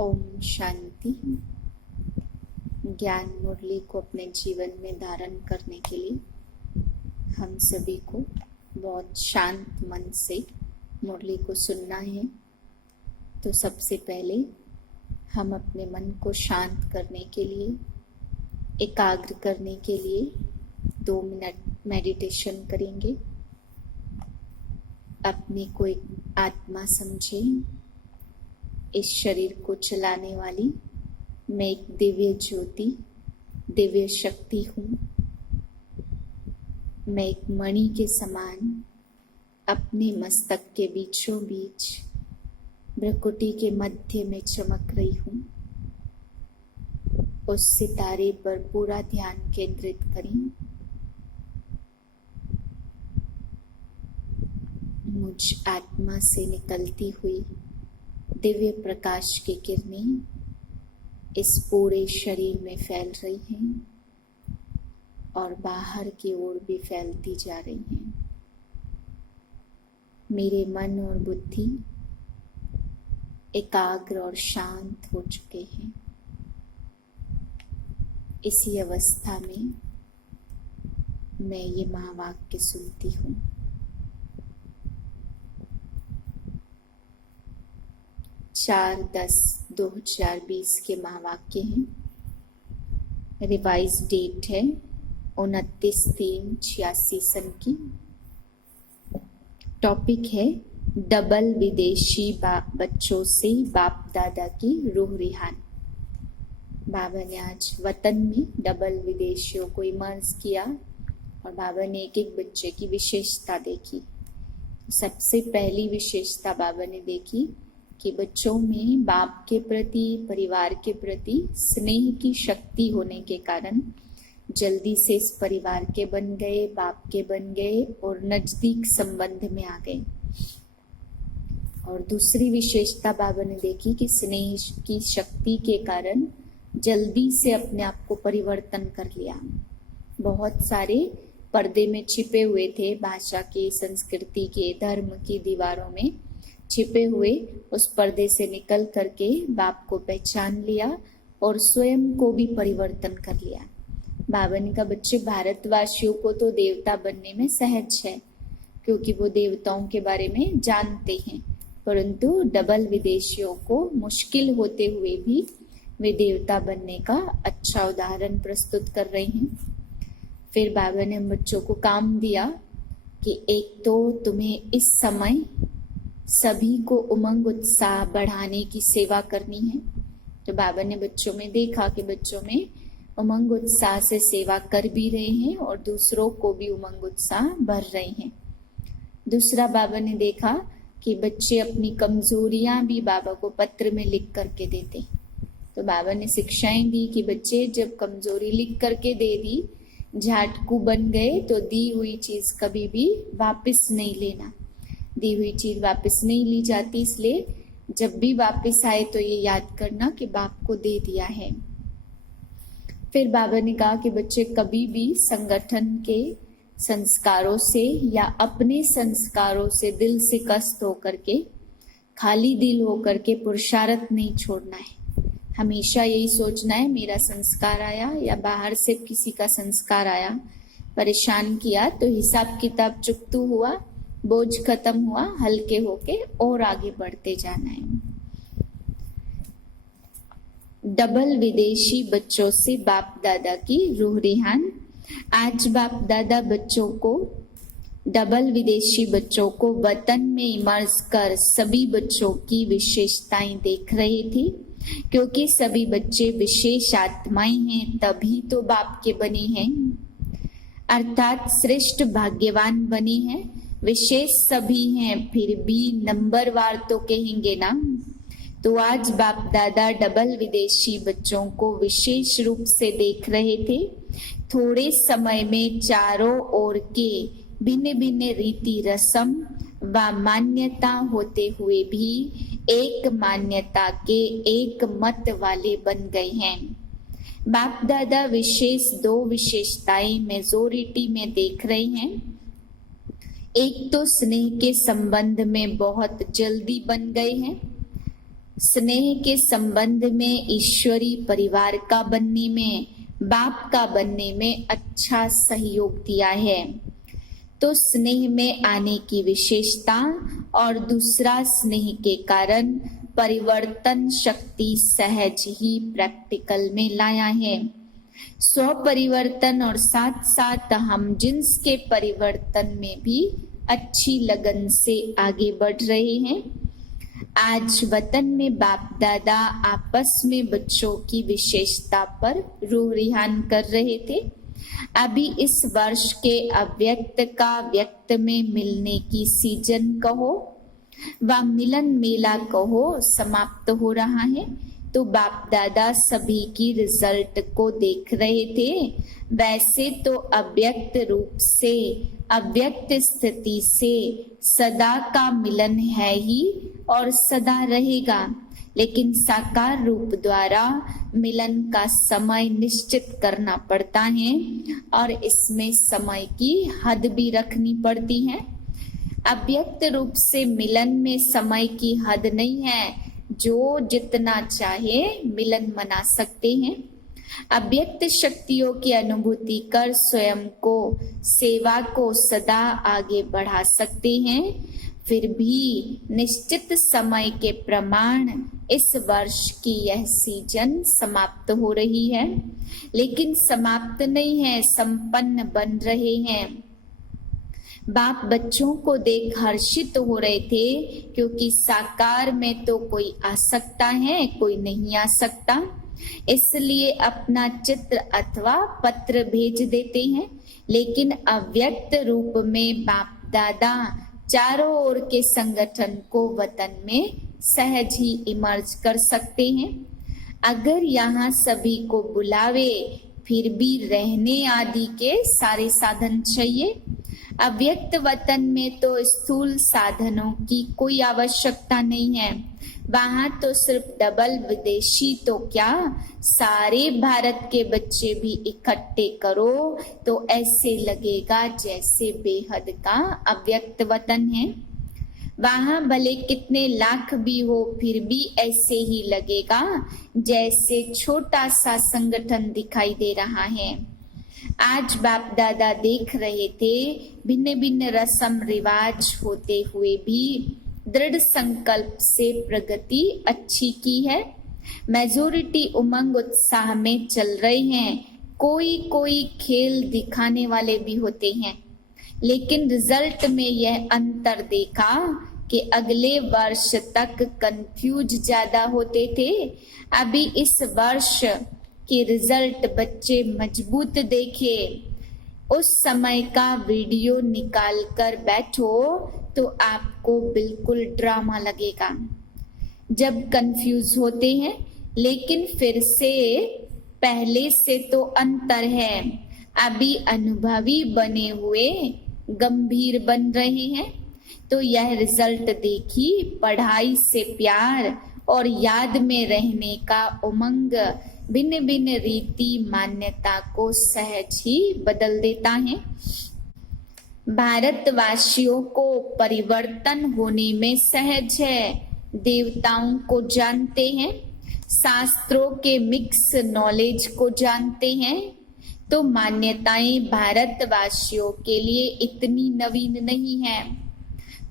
ओम शांति। ज्ञान मुरली को अपने जीवन में धारण करने के लिए हम सभी को बहुत शांत मन से मुरली को सुनना है। तो सबसे पहले हम अपने मन को शांत करने के लिए, एकाग्र करने के लिए 2 मिनट मेडिटेशन करेंगे। अपने को एक आत्मा समझें। इस शरीर को चलाने वाली मैं एक दिव्य ज्योति, दिव्य शक्ति हूँ। मैं एक मणि के समान अपने मस्तक के बीचों बीच भ्रकुटी के मध्य में चमक रही हूँ। उस सितारे पर पूरा ध्यान केंद्रित करें। मुझ आत्मा से निकलती हुई दिव्य प्रकाश की किरणें इस पूरे शरीर में फैल रही हैं और बाहर की ओर भी फैलती जा रही हैं। मेरे मन और बुद्धि एकाग्र और शांत हो चुके हैं। इसी अवस्था में मैं ये महावाक्य सुनती हूँ। 4/10/2020 के महावाक्य हैं। रिवाइज डेट है 29/3/86 सन की। टॉपिक है डबल विदेशी बच्चों से बाप दादा की रूह रिहान। बाबा ने आज वतन में डबल विदेशियों को इमर्ज किया और बाबा ने एक एक बच्चे की विशेषता देखी। सबसे पहली विशेषता बाबा ने देखी कि बच्चों में बाप के प्रति, परिवार के प्रति स्नेह की शक्ति होने के कारण जल्दी से इस परिवार के बन गए, बाप के बन गए और नजदीक संबंध में आ गए। और दूसरी विशेषता बाबा ने देखी कि स्नेह की शक्ति के कारण जल्दी से अपने आप को परिवर्तन कर लिया। बहुत सारे पर्दे में छिपे हुए थे, भाषा के, संस्कृति के, धर्म की दीवारों में छिपे हुए उस पर्दे से निकल करके बाप को पहचान लिया और स्वयं को भी परिवर्तन कर लिया। बाबा ने कहा बच्चे, भारतवासियों को तो देवता बनने में सहज है क्योंकि वो देवताओं के बारे में जानते हैं, परंतु डबल विदेशियों को मुश्किल होते हुए भी वे देवता बनने का अच्छा उदाहरण प्रस्तुत कर रहे हैं। फिर बाबा ने बच्चों को काम दिया कि एक तो तुम्हें इस समय सभी को उमंग उत्साह बढ़ाने की सेवा करनी है। तो बाबा ने बच्चों में देखा कि बच्चों में उमंग उत्साह से सेवा कर भी रहे हैं और दूसरों को भी उमंग उत्साह भर रहे हैं। दूसरा बाबा ने देखा कि बच्चे अपनी कमजोरियां भी बाबा को पत्र में लिख करके देते। तो बाबा ने शिक्षाएं दी कि बच्चे जब कमजोरी लिख करके दे दी, झाटकू बन गए, तो दी हुई चीज कभी भी वापस नहीं लेना। दी हुई चीज वापस नहीं ली जाती, इसलिए जब भी वापस आए तो ये याद करना कि बाप को दे दिया है। फिर बाबा ने कहा कि बच्चे कभी भी संगठन के संस्कारों से या अपने संस्कारों से दिल से कष्ट होकर के, खाली दिल होकर के पुरुषार्थ नहीं छोड़ना है। हमेशा यही सोचना है मेरा संस्कार आया या बाहर से किसी का संस्कार आया, परेशान किया तो हिसाब किताब चुकतू हुआ, बोझ खत्म हुआ, हल्के होके और आगे बढ़ते जाना है। डबल विदेशी बच्चों से बाप दादा की रूह रिहान। आज बाप दादा बच्चों को, डबल विदेशी बच्चों को वतन में इमर्ज कर सभी बच्चों की विशेषताएं देख रहे थे, क्योंकि सभी बच्चे विशेष आत्माएं हैं, तभी तो बाप के बने हैं, अर्थात श्रेष्ठ भाग्यवान बने हैं। विशेष सभी हैं, फिर भी नंबरवार तो कहेंगे ना। तो आज बाप दादा डबल विदेशी बच्चों को विशेष रूप से देख रहे थे। थोड़े समय में चारों ओर के भिन्न भिन्न रीति रस्म व मान्यता होते हुए भी एक मान्यता के, एक मत वाले बन गए हैं। बाप दादा विशेष 2 विशेषताएं मेजोरिटी में देख रहे हैं। एक तो स्नेह के संबंध में बहुत जल्दी बन गए हैं, स्नेह के संबंध में, ईश्वरी परिवार का बनने में, बाप का बनने में अच्छा सहयोग दिया है। तो स्नेह में आने की विशेषता और दूसरा स्नेह के कारण परिवर्तन शक्ति सहज ही प्रैक्टिकल में लाया है। स्व परिवर्तन और साथ साथ हम जिन्स के परिवर्तन में भी अच्छी लगन से आगे बढ़ रहे हैं। आज वतन में बाप दादा आपस में बच्चों की विशेषता पर रूह रिहान कर रहे थे। अभी इस वर्ष के अव्यक्त का व्यक्त में मिलने की सीजन कहो व मिलन मेला कहो समाप्त हो रहा है। तो बाप दादा सभी की रिजल्ट को देख रहे थे। वैसे तो अव्यक्त रूप से, अव्यक्त स्थिति से सदा का मिलन है ही और सदा रहेगा, लेकिन साकार रूप द्वारा मिलन का समय निश्चित करना पड़ता है और इसमें समय की हद भी रखनी पड़ती है। अव्यक्त रूप से मिलन में समय की हद नहीं है, जो जितना चाहे मिलन मना सकते हैं। अव्यक्त शक्तियों की अनुभूति कर स्वयं को, सेवा को सदा आगे बढ़ा सकते हैं। फिर भी निश्चित समय के प्रमाण इस वर्ष की यह सीजन समाप्त हो रही है, लेकिन समाप्त नहीं है, संपन्न बन रहे हैं। बाप बच्चों को देख हर्षित हो रहे थे, क्योंकि साकार में तो कोई आ सकता है, कोई नहीं आ सकता। इसलिए अपना चित्र अथवा पत्र भेज देते हैं, लेकिन अव्यक्त रूप में बाप दादा चारों ओर के संगठन को वतन में सहज ही इमर्ज कर सकते हैं। अगर यहाँ सभी को बुलावे, फिर भी रहने आदि के सारे साधन चाहिए। अव्यक्त वतन में तो स्थूल साधनों की कोई आवश्यकता नहीं है। वहां तो सिर्फ डबल विदेशी तो क्या, सारे भारत के बच्चे भी इकट्ठे करो तो ऐसे लगेगा जैसे बेहद का अव्यक्त वतन है। वहां भले कितने लाख भी हो, फिर भी ऐसे ही लगेगा जैसे छोटा सा संगठन दिखाई दे रहा है। आज बाप दादा देख रहे थे, भिन्न भिन्न रस्म रिवाज होते हुए भी दृढ़ संकल्प से प्रगति अच्छी की है। मेजोरिटी उमंग उत्साह में चल रहे हैं। कोई कोई खेल दिखाने वाले भी होते हैं, लेकिन रिजल्ट में यह अंतर देखा कि अगले वर्ष तक कंफ्यूज ज्यादा होते थे। अभी इस वर्ष के रिजल्ट बच्चे मजबूत देखे। उस समय का वीडियो निकाल कर बैठो तो आपको बिल्कुल ड्रामा लगेगा जब कंफ्यूज होते हैं, लेकिन फिर से पहले से तो अंतर है। अभी अनुभवी बने हुए गंभीर बन रहे हैं। तो यह रिजल्ट देखी, पढ़ाई से प्यार और याद में रहने का उमंग भिन्न भिन्न रीति मान्यता को सहज ही बदल देता है। भारतवासियों को परिवर्तन होने में सहज है। देवताओं को जानते हैं, शास्त्रों के मिक्स नॉलेज को जानते हैं। तो मान्यताएं भारतवासियों के लिए इतनी नवीन नहीं है।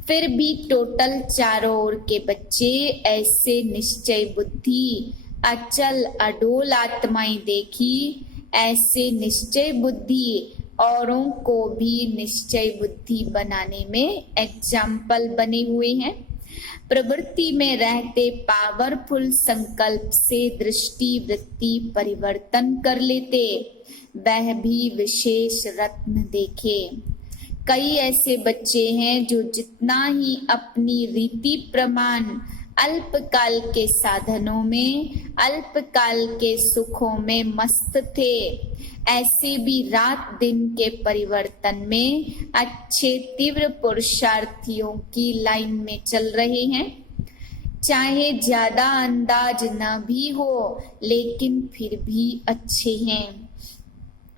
फिर भी टोटल चारों ओर के बच्चे ऐसे निश्चय बुद्धि, अचल अडोल आत्माएं देखी, ऐसे निश्चय बुद्धि औरों को भी निश्चय बुद्धि बनाने में एग्जाम्पल बने हुए हैं। प्रवृत्ति में रहते पावरफुल संकल्प से दृष्टि वृत्ति परिवर्तन कर लेते, वह भी विशेष रत्न देखे। कई ऐसे बच्चे हैं जो जितना ही अपनी रीति प्रमाण अल्पकाल के साधनों में, अल्पकाल के सुखों में मस्त थे, ऐसे भी रात दिन के परिवर्तन में अच्छे तीव्र पुरुषार्थियों की लाइन में चल रहे हैं। चाहे ज्यादा अंदाज न भी हो, लेकिन फिर भी अच्छे हैं।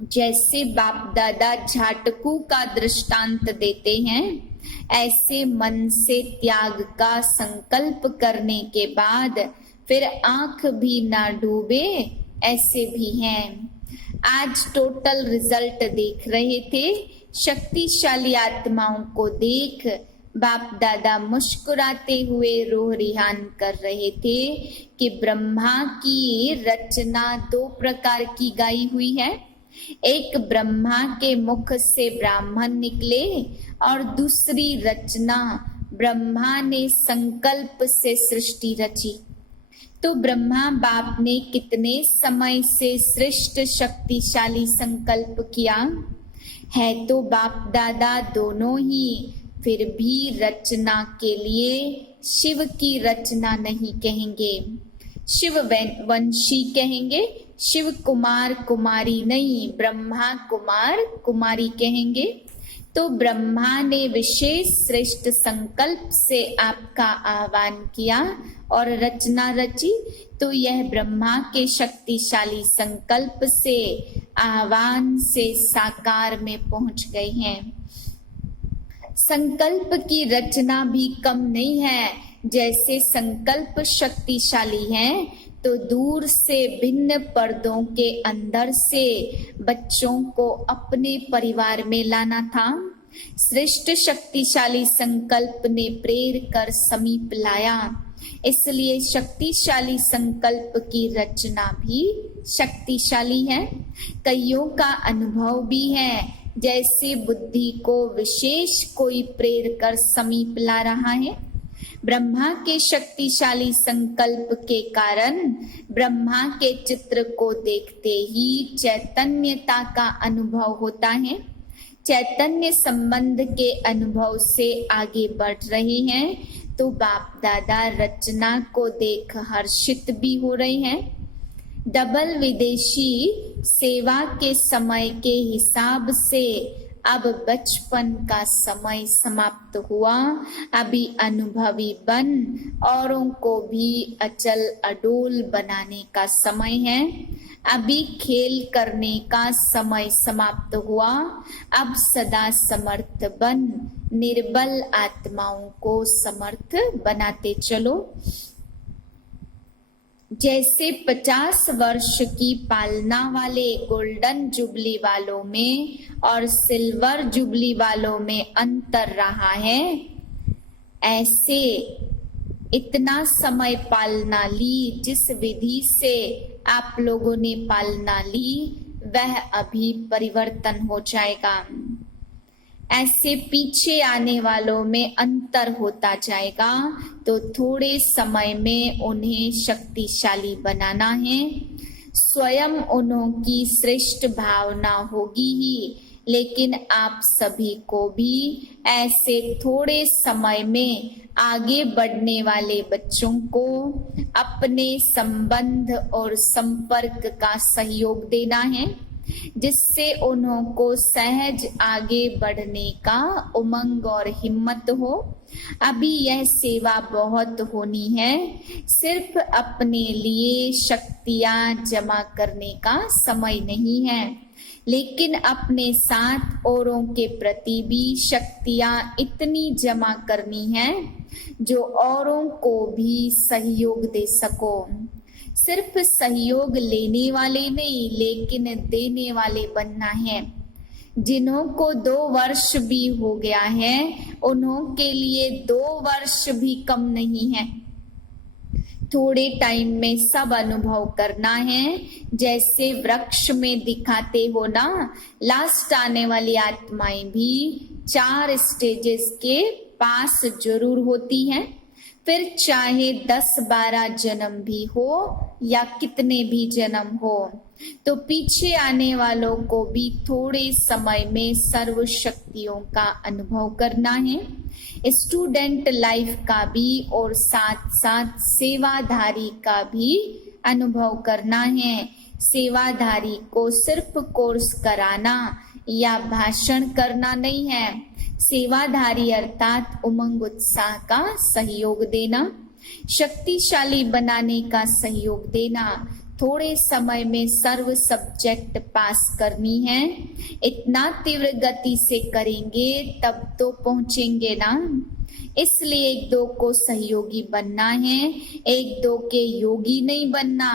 जैसे बाप दादा झाटकू का दृष्टांत देते हैं, ऐसे मन से त्याग का संकल्प करने के बाद फिर आंख भी ना डूबे, ऐसे भी हैं। आज टोटल रिजल्ट देख रहे थे। शक्तिशाली आत्माओं को देख बाप दादा मुस्कुराते हुए रोह रिहान कर रहे थे कि ब्रह्मा की रचना दो प्रकार की गाई हुई है। एक ब्रह्मा के मुख से ब्राह्मण निकले और दूसरी रचना ब्रह्मा ने संकल्प से सृष्टि रची। तो ब्रह्मा बाप ने कितने समय से श्रेष्ठ शक्तिशाली संकल्प किया है। तो बाप दादा दोनों ही फिर भी रचना के लिए शिव की रचना नहीं कहेंगे, शिव वंशी कहेंगे। शिव कुमार कुमारी नहीं, ब्रह्मा कुमार कुमारी कहेंगे। तो ब्रह्मा ने विशेष श्रेष्ठ संकल्प से आपका आह्वान किया और रचना रची। तो यह ब्रह्मा के शक्तिशाली संकल्प से आह्वान से साकार में पहुंच गए हैं। संकल्प की रचना भी कम नहीं है। जैसे संकल्प शक्तिशाली है तो दूर से भिन्न पर्दों के अंदर से बच्चों को अपने परिवार में लाना था। श्रेष्ठ शक्तिशाली संकल्प ने प्रेर कर समीप लाया। इसलिए शक्तिशाली संकल्प की रचना भी शक्तिशाली है। कईयों का अनुभव भी है। जैसे बुद्धि को विशेष कोई प्रेर कर समीप ला रहा है। ब्रह्मा के शक्तिशाली संकल्प के कारण ब्रह्मा के चित्र को देखते ही चैतन्यता का अनुभव होता है। चैतन्य संबंध के अनुभव से आगे बढ़ रहे हैं। तो बाप दादा रचना को देख हर्षित भी हो रहे हैं। डबल विदेशी सेवा के समय के हिसाब से अब बचपन का समय समाप्त हुआ। अभी अनुभवी बन औरों को भी अचल अडोल बनाने का समय है। अभी खेल करने का समय समाप्त हुआ। अब सदा समर्थ बन निर्बल आत्माओं को समर्थ बनाते चलो। जैसे 50 वर्ष की पालना वाले गोल्डन जुबली वालों में और सिल्वर जुबली वालों में अंतर रहा है, ऐसे इतना समय पालना ली जिस विधि से आप लोगों ने पालना ली वह अभी परिवर्तन हो जाएगा। ऐसे पीछे आने वालों में अंतर होता जाएगा। तो थोड़े समय में उन्हें शक्तिशाली बनाना है। स्वयं उन्होंने श्रेष्ठ भावना होगी ही, लेकिन आप सभी को भी ऐसे थोड़े समय में आगे बढ़ने वाले बच्चों को अपने संबंध और संपर्क का सहयोग देना है, जिससे उनको सहज आगे बढ़ने का उमंग और हिम्मत हो। अभी यह सेवा बहुत होनी है। सिर्फ अपने लिए शक्तियां जमा करने का समय नहीं है, लेकिन अपने साथ औरों के प्रति भी शक्तियां इतनी जमा करनी है जो औरों को भी सहयोग दे सको। सिर्फ सहयोग लेने वाले नहीं, लेकिन देने वाले बनना है। जिन्हों को 2 वर्ष भी हो गया है, उन्हों के लिए 2 वर्ष भी कम नहीं है। थोड़े टाइम में सब अनुभव करना है। जैसे वृक्ष में दिखाते हो ना, लास्ट आने वाली आत्माएं भी 4 स्टेजेस के पास जरूर होती हैं। फिर चाहे 10-12 जन्म भी हो या कितने भी जन्म हो, तो पीछे आने वालों को भी थोड़े समय में सर्व शक्तियों का अनुभव करना है। स्टूडेंट लाइफ का भी और साथ साथ सेवाधारी का भी अनुभव करना है। सेवाधारी को सिर्फ कोर्स कराना या भाषण करना नहीं है। सेवाधारी अर्थात उमंग उत्साह का सहयोग देना, शक्तिशाली बनाने का सहयोग देना। थोड़े समय में सर्व सब्जेक्ट पास करनी है, इतना तीव्र गति से करेंगे तब तो पहुंचेंगे ना। इसलिए एक दो को सहयोगी बनना है, एक दो के योगी नहीं बनना,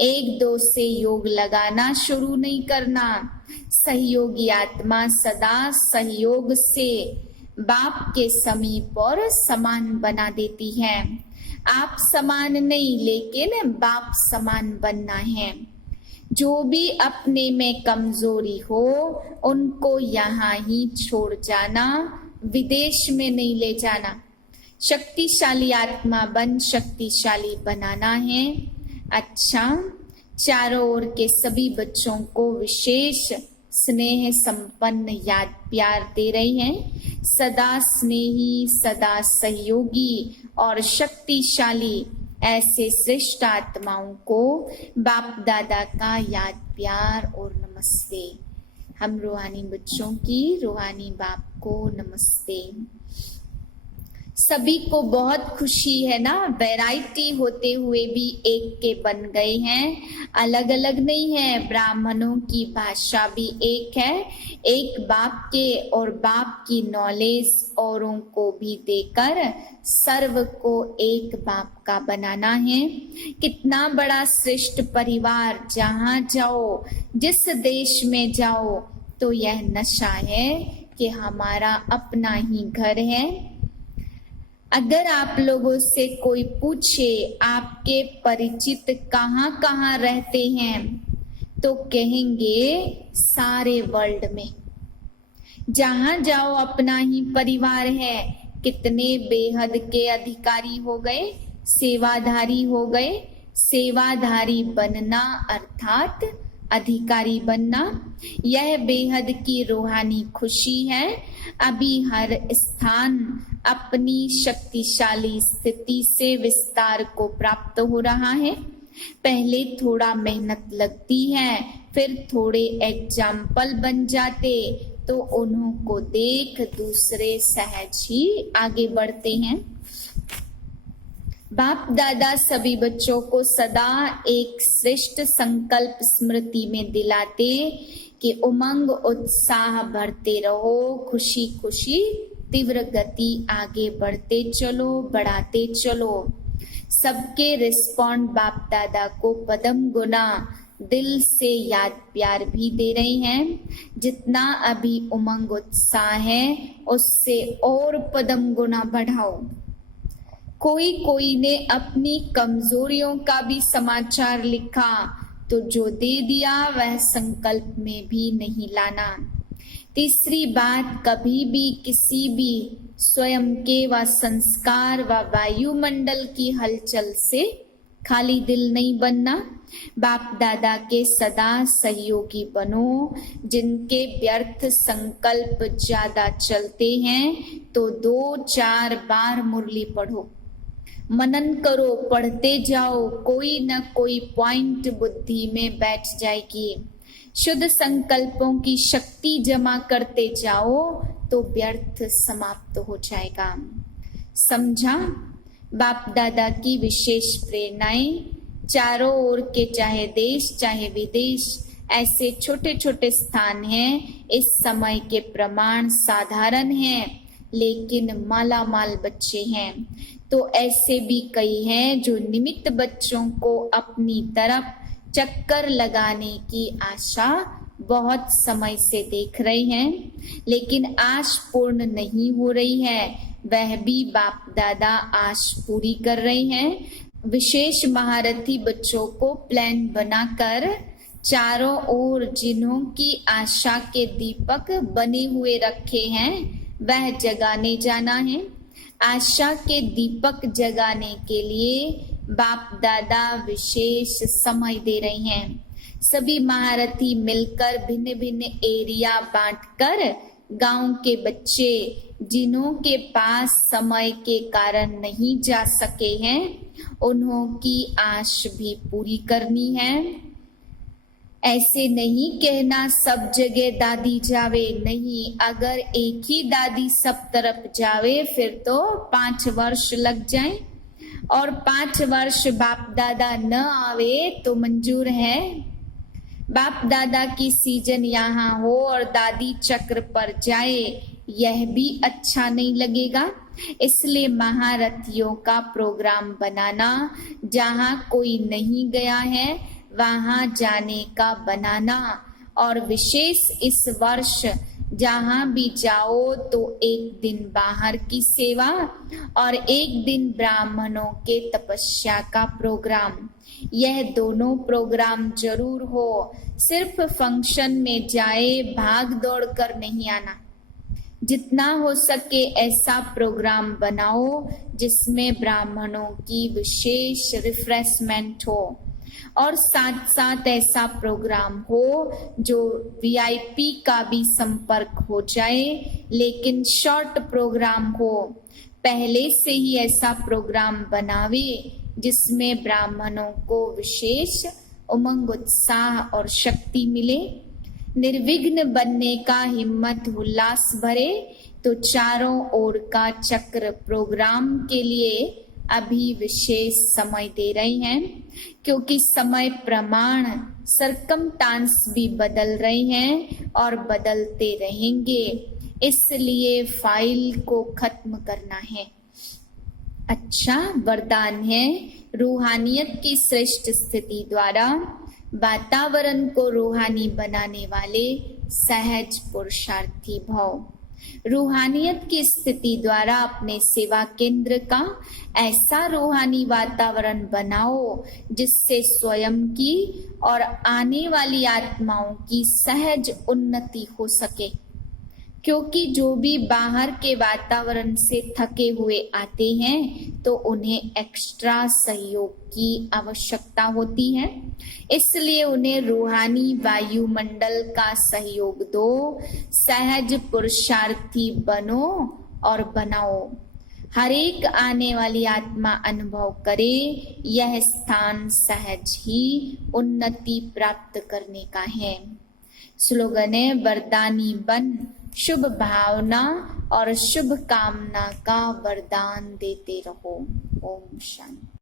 एक दो से योग लगाना शुरू नहीं करना। सहयोगी आत्मा सदा सहयोग से बाप के समीप और समान बना देती है। आप समान नहीं, लेकिन बाप समान बनना है। जो भी अपने में कमजोरी हो उनको यहाँ ही छोड़ जाना, विदेश में नहीं ले जाना। शक्तिशाली आत्मा बन शक्तिशाली बनाना है। अच्छा, चारों ओर के सभी बच्चों को विशेष स्नेह संपन्न याद प्यार दे रही हैं। सदा स्नेही, सदा सहयोगी और शक्तिशाली ऐसे श्रेष्ठ आत्माओं को बाप दादा का याद प्यार और नमस्ते। हम रूहानी बच्चों की रूहानी बाप को नमस्ते। सभी को बहुत खुशी है ना, वैरायटी होते हुए भी एक के बन गए हैं, अलग अलग नहीं है। ब्राह्मणों की भाषा भी एक है, एक बाप के और बाप की नॉलेज औरों को भी देकर सर्व को एक बाप का बनाना है। कितना बड़ा श्रेष्ठ परिवार, जहाँ जाओ जिस देश में जाओ तो यह नशा है कि हमारा अपना ही घर है। अगर आप लोगों से कोई पूछे आपके परिचित कहाँ कहाँ रहते हैं तो कहेंगे सारे वर्ल्ड में। जहाँ जाओ अपना ही परिवार है। कितने बेहद के अधिकारी हो गए, सेवाधारी हो गए। सेवाधारी बनना अर्थात अधिकारी बनना, यह बेहद की रूहानी खुशी है। अभी हर स्थान अपनी शक्तिशाली स्थिति से विस्तार को प्राप्त हो रहा है। पहले थोड़ा मेहनत लगती है, फिर थोड़े एग्जाम्पल बन जाते तो उन्हों को देख दूसरे सहज ही आगे बढ़ते हैं। बाप दादा सभी बच्चों को सदा एक श्रेष्ठ संकल्प स्मृति में दिलाते कि उमंग उत्साह भरते रहो, खुशी खुशी तीव्र गति आगे बढ़ते चलो, बढ़ाते चलो। सबके रिस्पॉन्ड बाप दादा को पदम गुना दिल से याद प्यार भी दे रही हैं। जितना अभी उमंग उत्साह है उससे और पदम गुना बढ़ाओ। कोई ने अपनी कमजोरियों का भी समाचार लिखा तो जो दे दिया वह संकल्प में भी नहीं लाना। तीसरी बात, कभी भी किसी भी स्वयं के व संस्कार व वायुमंडल की हलचल से खाली दिल नहीं बनना। बाप दादा के सदा सहयोगी बनो। जिनके व्यर्थ संकल्प ज्यादा चलते हैं तो 2-4 बार मुरली पढ़ो, मनन करो, पढ़ते जाओ, कोई न कोई पॉइंट बुद्धि में बैठ जाएगी। शुद्ध संकल्पों की शक्ति जमा करते जाओ तो व्यर्थ समाप्त हो जाएगा। समझा? बाप दादा की विशेष प्रेरणाएं चारों ओर के, चाहे देश चाहे विदेश, ऐसे छोटे छोटे स्थान हैं। इस समय के प्रमाण साधारण हैं लेकिन माला माल बच्चे हैं। तो ऐसे भी कई हैं जो निमित्त बच्चों को अपनी तरफ चक्कर लगाने की आशा बहुत समय से देख रहे हैं, लेकिन आश पूर्ण नहीं हो रही है। वह भी बाप दादा आश पूरी कर रहे हैं। विशेष महारथी बच्चों को प्लान बनाकर चारों ओर जिन्हों की आशा के दीपक बने हुए रखे हैं वह जगाने जाना है। आशा के दीपक जगाने के लिए बाप दादा विशेष समय दे रहे हैं। सभी महारथी मिलकर भिन्न भिन्न एरिया बांटकर गांव के बच्चे जिन्हों के पास समय के कारण नहीं जा सके हैं उन्हों की आश भी पूरी करनी है। ऐसे नहीं कहना सब जगह दादी जावे, नहीं, अगर एक ही दादी सब तरफ जावे फिर तो 5 वर्ष लग जाएं। और 5 वर्ष बाप दादा न आवे तो मंजूर है। बाप दादा की सीजन यहाँ हो और दादी चक्र पर जाए, यह भी अच्छा नहीं लगेगा। इसलिए महारथियों का प्रोग्राम बनाना, जहाँ कोई नहीं गया है वहां जाने का बनाना, और विशेष इस वर्ष जहां भी जाओ तो एक दिन बाहर की सेवा और एक दिन ब्राह्मणों के तपस्या का प्रोग्राम, यह दोनों प्रोग्राम जरूर हो। सिर्फ फंक्शन में जाए, भाग दौड़ कर नहीं आना। जितना हो सके ऐसा प्रोग्राम बनाओ जिसमें ब्राह्मणों की विशेष रिफ्रेशमेंट हो, और साथ साथ ऐसा प्रोग्राम हो जो वीआईपी का भी संपर्क हो जाए, लेकिन शॉर्ट प्रोग्राम हो। पहले से ही ऐसा प्रोग्राम बनावे जिसमें ब्राह्मणों को विशेष उमंग, उत्साह और शक्ति मिले। निर्विघ्न बनने का हिम्मत उल्लास भरे तो चारों ओर का चक्र प्रोग्राम के लिए अभी विशेष समय दे रहे हैं, क्योंकि समय प्रमाण सरकमस्टांस भी बदल रहे हैं और बदलते रहेंगे, इसलिए फाइल को खत्म करना है। अच्छा वरदान है, रूहानियत की श्रेष्ठ स्थिति द्वारा वातावरण को रूहानी बनाने वाले सहज पुरुषार्थी भव। रूहानियत की स्थिति द्वारा अपने सेवा केंद्र का ऐसा रूहानी वातावरण बनाओ जिससे स्वयं की और आने वाली आत्माओं की सहज उन्नति हो सके, क्योंकि जो भी बाहर के वातावरण से थके हुए आते हैं तो उन्हें एक्स्ट्रा सहयोग की आवश्यकता होती है। इसलिए उन्हें रूहानी वायुमंडल का सहयोग दो, सहज पुरुषार्थी बनो और बनाओ। हर एक आने वाली आत्मा अनुभव करे यह स्थान सहज ही उन्नति प्राप्त करने का है। स्लोगन है, वरदानी बन, शुभ भावना और शुभ कामना का वरदान देते रहो। ओम शांति।